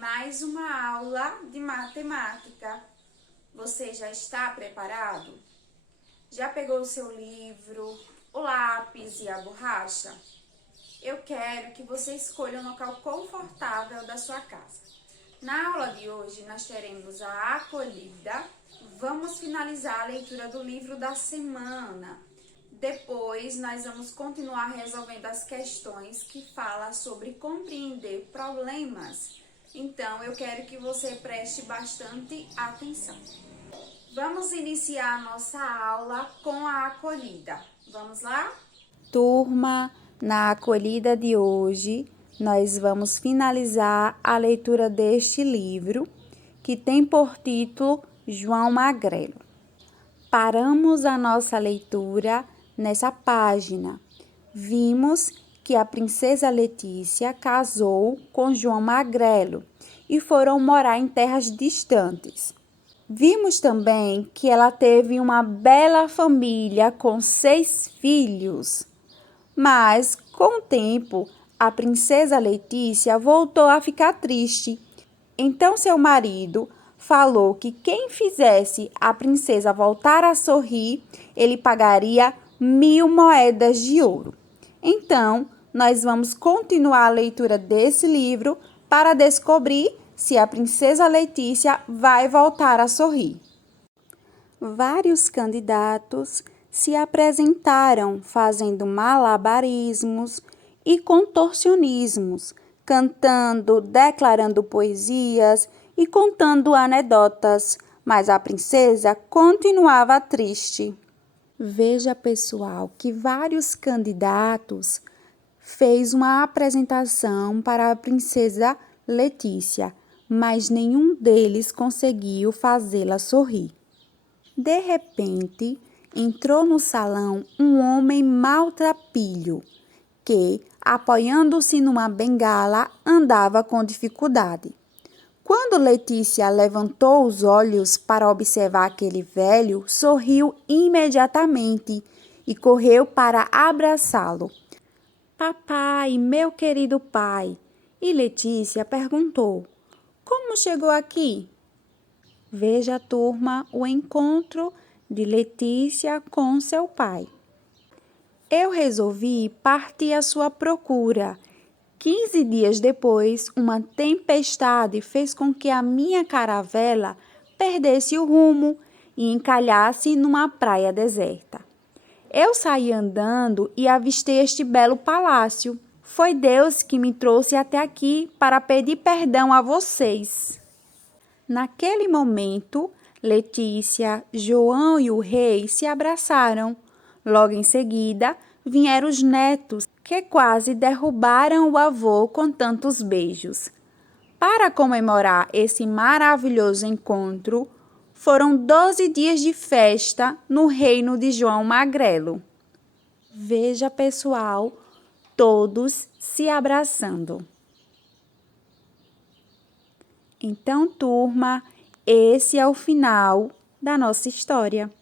mais uma aula de matemática. Você já está preparado? Já pegou o seu livro, o lápis e a borracha? Eu quero que você escolha um local confortável da sua casa. Na aula de hoje, nós teremos a acolhida. Vamos finalizar a leitura do livro da semana. Depois, nós vamos continuar resolvendo as questões que falam sobre compreender problemas. Então, eu quero que você preste bastante atenção. Vamos iniciar a nossa aula com a acolhida. Vamos lá? Turma, na acolhida de hoje, nós vamos finalizar a leitura deste livro, que tem por título João Magrelo. Paramos a nossa leitura nessa página. Vimos que a princesa Letícia casou com João Magrelo e foram morar em terras distantes. Vimos também que ela teve uma bela família com 6 filhos. Mas, com o tempo, a princesa Letícia voltou a ficar triste. Então, seu marido falou que quem fizesse a princesa voltar a sorrir, ele pagaria 1000 moedas de ouro. Então, nós vamos continuar a leitura desse livro para descobrir se a princesa Letícia vai voltar a sorrir. Vários candidatos se apresentaram fazendo malabarismos e contorcionismos, cantando, declarando poesias e contando anedotas, mas a princesa continuava triste. Veja, pessoal, que vários candidatos fez uma apresentação para a princesa Letícia, mas nenhum deles conseguiu fazê-la sorrir. De repente, entrou no salão um homem maltrapilho, que, apoiando-se numa bengala, andava com dificuldade. Quando Letícia levantou os olhos para observar aquele velho, sorriu imediatamente e correu para abraçá-lo. Papai, meu querido pai! E Letícia perguntou: Como chegou aqui? Veja, turma, o encontro de Letícia com seu pai. Eu resolvi partir à sua procura. 15 dias depois, uma tempestade fez com que a minha caravela perdesse o rumo e encalhasse numa praia deserta. Eu saí andando e avistei este belo palácio. Foi Deus que me trouxe até aqui para pedir perdão a vocês. Naquele momento, Letícia, João e o rei se abraçaram. Logo em seguida, vieram os netos, que quase derrubaram o avô com tantos beijos. Para comemorar esse maravilhoso encontro, foram 12 dias de festa no reino de João Magrelo. Veja, pessoal, todos se abraçando. Então, turma, esse é o final da nossa história.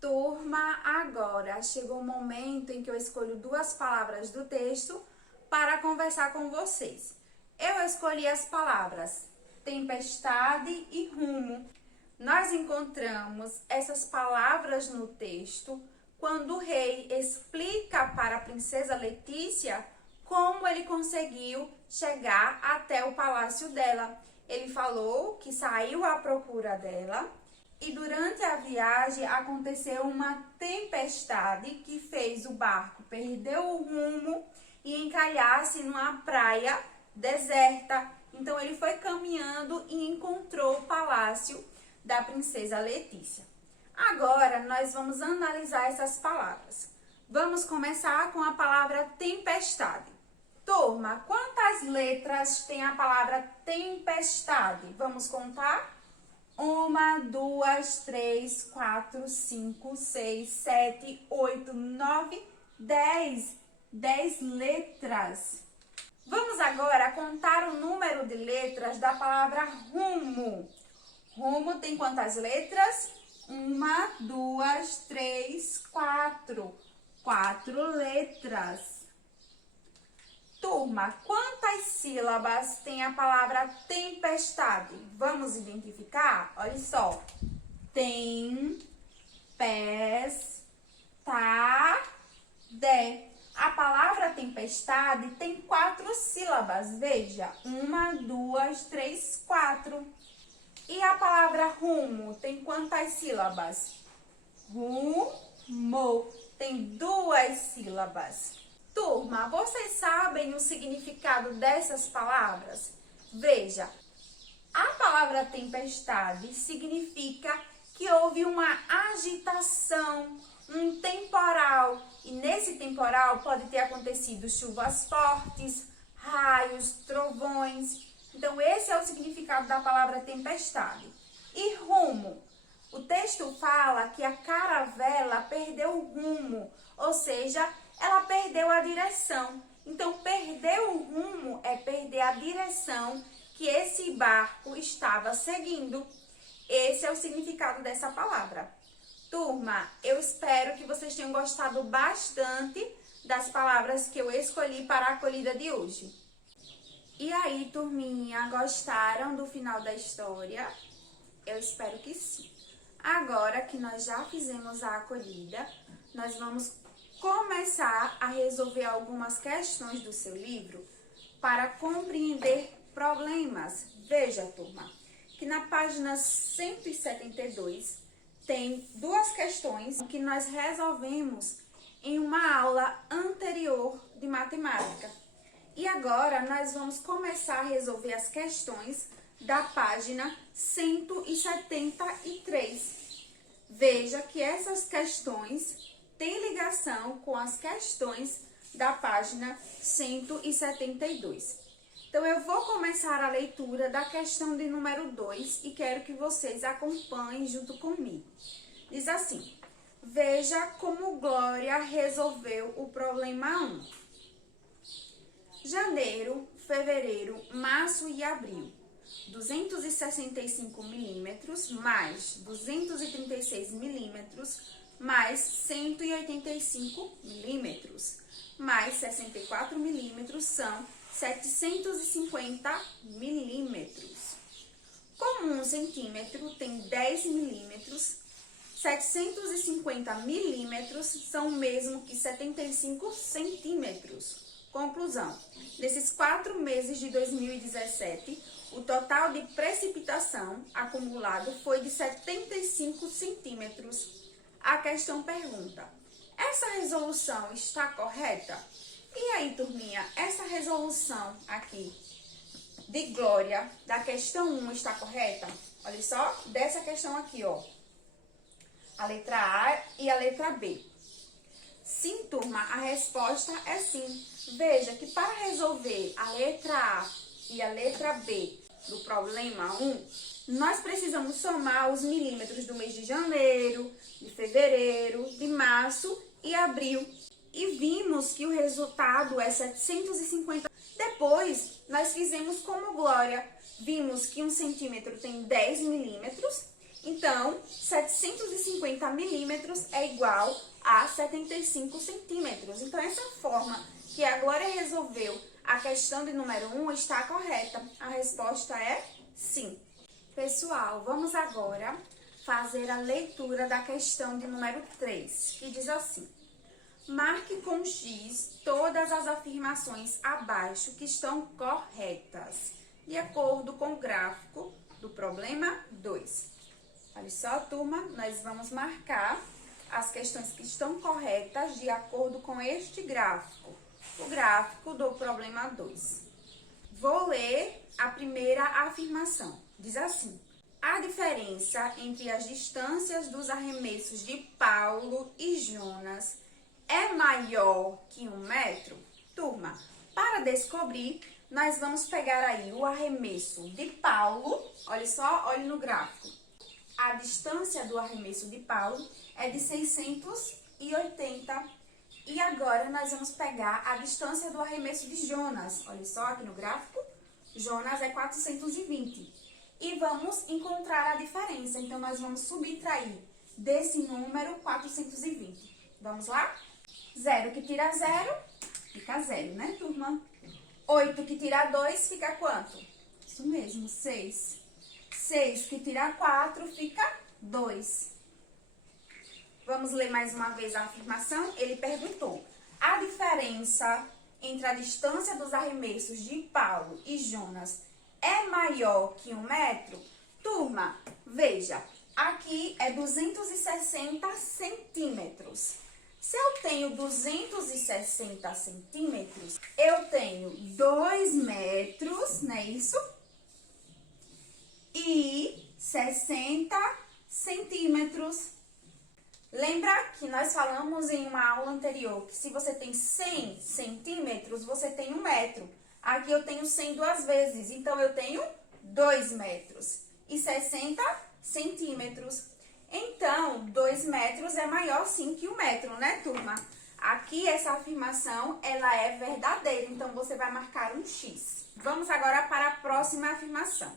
Turma, agora chegou o momento em que eu escolho 2 palavras do texto para conversar com vocês. Eu escolhi as palavras tempestade e rumo. Nós encontramos essas palavras no texto quando o rei explica para a princesa Letícia como ele conseguiu chegar até o palácio dela. Ele falou que saiu à procura dela e durante a viagem aconteceu uma tempestade que fez o barco perder o rumo e encalhar-se numa praia deserta. Então ele foi caminhando e encontrou o palácio da princesa Letícia. Agora nós vamos analisar essas palavras. Vamos começar com a palavra tempestade. Turma, quantas letras tem a palavra tempestade? Vamos contar? 1, 2, 3, 4, 5, 6, 7, 8, 9, 10. 10 letras. Vamos agora contar o número de letras da palavra rumo. Rumo tem quantas letras? 1, 2, 3, 4. 4 letras. Turma, quantas sílabas tem a palavra tempestade? Vamos identificar? Olha só. Tem-pes-ta-de. A palavra tempestade tem 4 sílabas. Veja, 1, 2, 3, 4. E a palavra rumo tem quantas sílabas? Rumo tem 2 sílabas. Turma, vocês sabem o significado dessas palavras? Veja, a palavra tempestade significa que houve uma agitação, um temporal. E nesse temporal pode ter acontecido chuvas fortes, raios, trovões. Então, esse é o significado da palavra tempestade. E rumo? O texto fala que a caravela perdeu o rumo, ou seja, ela perdeu a direção. Então, perder o rumo é perder a direção que esse barco estava seguindo. Esse é o significado dessa palavra. Turma, eu espero que vocês tenham gostado bastante das palavras que eu escolhi para a acolhida de hoje. E aí, turminha, gostaram do final da história? Eu espero que sim. Agora que nós já fizemos a acolhida, nós vamos começar a resolver algumas questões do seu livro para compreender problemas. Veja, turma, que na página 172 tem 2 questões que nós resolvemos em uma aula anterior de matemática. E agora nós vamos começar a resolver as questões da página 173. Veja que essas questões têm ligação com as questões da página 172. Então, eu vou começar a leitura da questão de número 2 e quero que vocês acompanhem junto comigo. Diz assim: veja como Glória resolveu o problema 1. Janeiro, fevereiro, março e abril. 265 milímetros mais 236 milímetros mais 185 milímetros mais 64 milímetros são 750 milímetros. Como 1 centímetro tem 10 milímetros, 750 milímetros são o mesmo que 75 centímetros. Conclusão: nesses 4 meses de 2017, o total de precipitação acumulado foi de 75 centímetros. A questão pergunta: essa resolução está correta? E aí, turminha, essa resolução aqui de Glória, da questão 1, está correta? Olha só, dessa questão aqui, ó. A letra A e a letra B. Sim, turma, a resposta é sim. Veja que para resolver a letra A e a letra B do problema 1, nós precisamos somar os milímetros do mês de janeiro, de fevereiro, de março e abril. E vimos que o resultado é 750. Depois, nós fizemos como Glória. Vimos que 1 centímetro tem 10 milímetros. Então, 750 milímetros é igual a 75 centímetros. Então, essa forma que a Glória resolveu a questão de número 1 está correta. A resposta é sim. Pessoal, vamos agora fazer a leitura da questão de número 3, que diz assim: marque com X todas as afirmações abaixo que estão corretas, de acordo com o gráfico do problema 2. Olha só, turma, nós vamos marcar as questões que estão corretas de acordo com este gráfico, o gráfico do problema 2. Vou ler a primeira afirmação. Diz assim: a diferença entre as distâncias dos arremessos de Paulo e Jonas é maior que 1 metro? Turma, para descobrir, nós vamos pegar aí o arremesso de Paulo. Olha só, olhe no gráfico. A distância do arremesso de Paulo é de 680. E agora nós vamos pegar a distância do arremesso de Jonas. Olha só aqui no gráfico. Jonas é 420. E vamos encontrar a diferença. Então, nós vamos subtrair desse número 420. Vamos lá? 0 que tira 0, fica 0, né, turma? 8 que tira 2 fica quanto? Isso mesmo, 6. 6 que tira 4 fica 2. Vamos ler mais uma vez a afirmação? Ele perguntou: a diferença entre a distância dos arremessos de Paulo e Jonas é maior que 1 metro? Turma, veja, aqui é 260 centímetros. Se eu tenho 260 centímetros, eu tenho 2 metros, não é isso? E 60 centímetros. Lembra que nós falamos em uma aula anterior que se você tem 100 centímetros, você tem 1 metro. Aqui eu tenho 100 duas vezes, então eu tenho 2 metros e 60 centímetros. Então, 2 metros é maior sim que 1 metro, né, turma? Aqui essa afirmação, ela é verdadeira, então você vai marcar um X. Vamos agora para a próxima afirmação.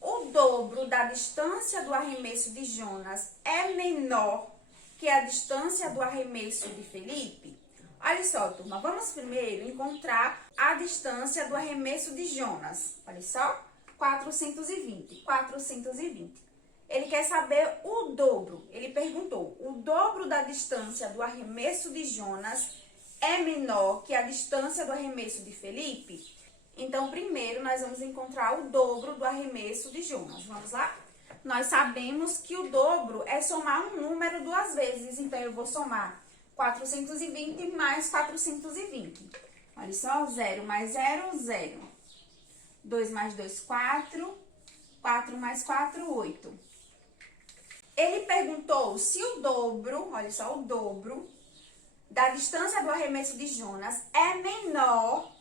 O dobro da distância do arremesso de Jonas é menor que a distância do arremesso de Felipe? Olha só, turma, vamos primeiro encontrar a distância do arremesso de Jonas. Olha só, 420. 420. Ele quer saber o dobro. Ele perguntou: o dobro da distância do arremesso de Jonas é menor que a distância do arremesso de Felipe? Então, primeiro, nós vamos encontrar o dobro do arremesso de Jonas. Vamos lá? Nós sabemos que o dobro é somar um número duas vezes. Então, eu vou somar 420 mais 420. Olha só, 0 mais 0, 0. 2 mais 2, 4. 4 mais 4, 8. Ele perguntou se o dobro, olha só, o dobro da distância do arremesso de Jonas é menor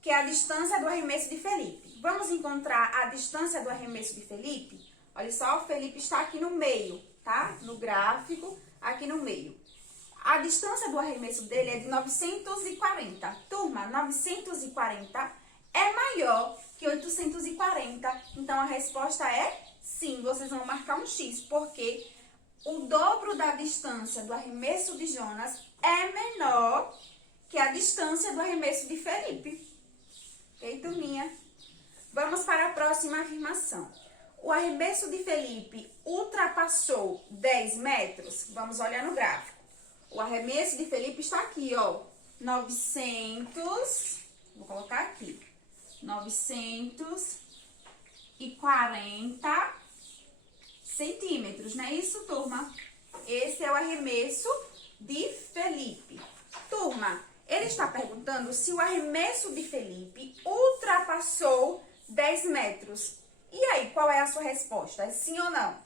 que a distância do arremesso de Felipe. Vamos encontrar a distância do arremesso de Felipe? Olha só, o Felipe está aqui no meio, tá? No gráfico, aqui no meio. A distância do arremesso dele é de 940. Turma, 940 é maior que 840. Então, a resposta é sim. Vocês vão marcar um X, porque o dobro da distância do arremesso de Jonas é menor que a distância do arremesso de Felipe. Ok, turminha? Vamos para a próxima afirmação. O arremesso de Felipe ultrapassou 10 metros? Vamos olhar no gráfico. O arremesso de Felipe está aqui, ó. 900, vou colocar aqui. 940 centímetros, não é isso, turma? Esse é o arremesso de Felipe. Turma, ele está perguntando se o arremesso de Felipe ultrapassou 10 metros. E aí, qual é a sua resposta? É sim ou não?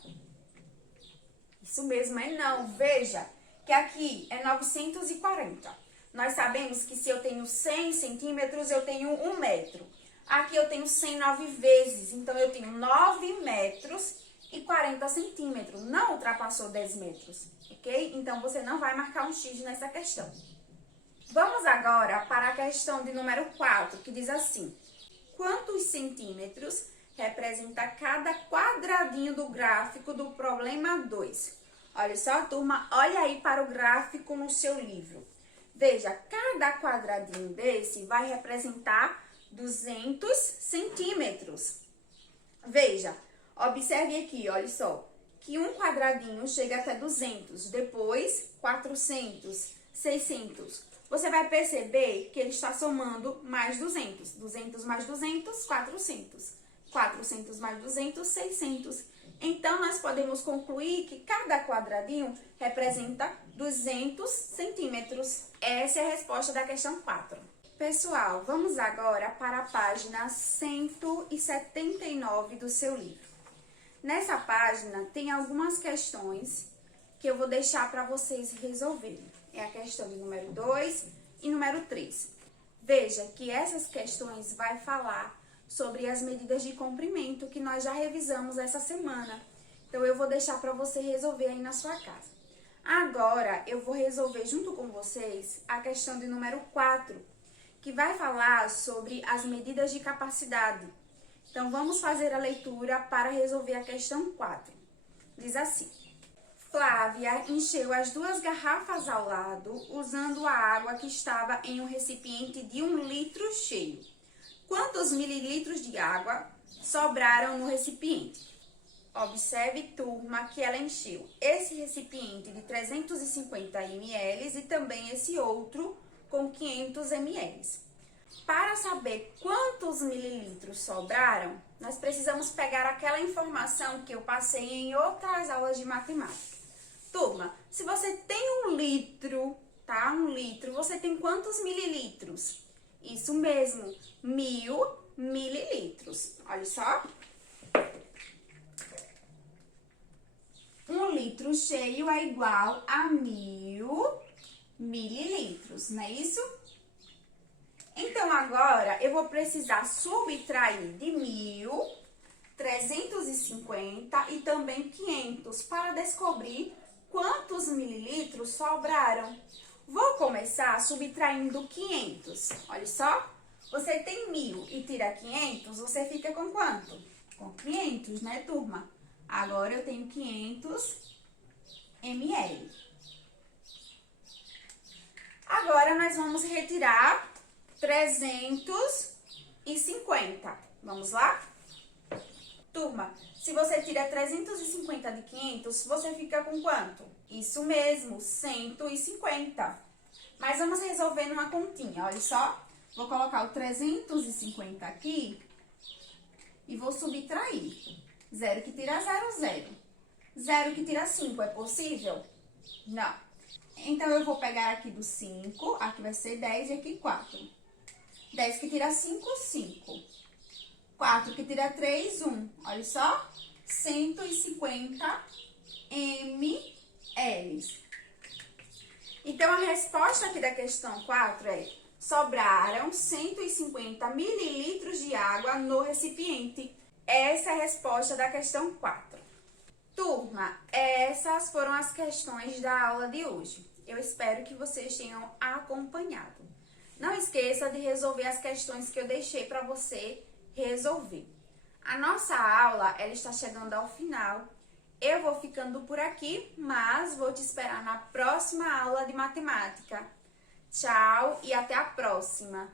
Isso mesmo, é não. Veja que aqui é 940. Nós sabemos que se eu tenho 100 centímetros, eu tenho 1 metro. Aqui eu tenho 100 9 vezes, então eu tenho 9 metros e 40 centímetros. Não ultrapassou 10 metros, ok? Então, você não vai marcar um X nessa questão. Vamos agora para a questão de número 4, que diz assim: quantos centímetros representa cada quadradinho do gráfico do problema 2? Olha só, turma, olha aí para o gráfico no seu livro. Veja, cada quadradinho desse vai representar 200 centímetros. Veja, observe aqui, olha só, que um quadradinho chega até 200, depois 400, 600. Você vai perceber que ele está somando mais 200. 200 mais 200, 400. 400 mais 200, 600. Então, nós podemos concluir que cada quadradinho representa 200 centímetros. Essa é a resposta da questão 4. Pessoal, vamos agora para a página 179 do seu livro. Nessa página tem algumas questões que eu vou deixar para vocês resolverem. É a questão de número 2 e número 3. Veja que essas questões vai falar sobre as medidas de comprimento que nós já revisamos essa semana. Então, eu vou deixar para você resolver aí na sua casa. Agora, eu vou resolver junto com vocês a questão de número 4, que vai falar sobre as medidas de capacidade. Então, vamos fazer a leitura para resolver a questão 4. Diz assim: Flávia encheu as 2 garrafas ao lado, usando a água que estava em um recipiente de 1 litro cheio. Quantos mililitros de água sobraram no recipiente? Observe, turma, que ela encheu esse recipiente de 350 ml e também esse outro com 500 ml. Para saber quantos mililitros sobraram, nós precisamos pegar aquela informação que eu passei em outras aulas de matemática. Turma, se você tem 1 litro, tá? 1 litro, você tem quantos mililitros? Isso mesmo, 1000 mililitros. Olha só. 1 litro cheio é igual a 1000 mililitros, não é isso? Então, agora, eu vou precisar subtrair de 1000, 350 e também 500 para descobrir quantos mililitros sobraram. Vou começar subtraindo 500. Olha só, você tem 1000 e tira 500, você fica com quanto? Com 500, né, turma? Agora, eu tenho 500 ml. Agora, nós vamos retirar 350. Vamos lá? Turma, se você tira 350 de 500, você fica com quanto? Isso mesmo, 150. Mas vamos resolver numa continha, olha só. Vou colocar o 350 aqui e vou subtrair. 0 que tira 0, 0. 0 que tira 5, é possível? Não. Então, eu vou pegar aqui do 5, aqui vai ser 10 e aqui 4. 10 que tira 5, 5. 4 que tira 3, 1. Olha só, 150 ml. Então, a resposta aqui da questão 4 é: sobraram 150 mililitros de água no recipiente. Essa é a resposta da questão 4. Turma, essas foram as questões da aula de hoje. Eu espero que vocês tenham acompanhado. Não esqueça de resolver as questões que eu deixei para você resolver. A nossa aula, ela está chegando ao final. Eu vou ficando por aqui, mas vou te esperar na próxima aula de matemática. Tchau e até a próxima!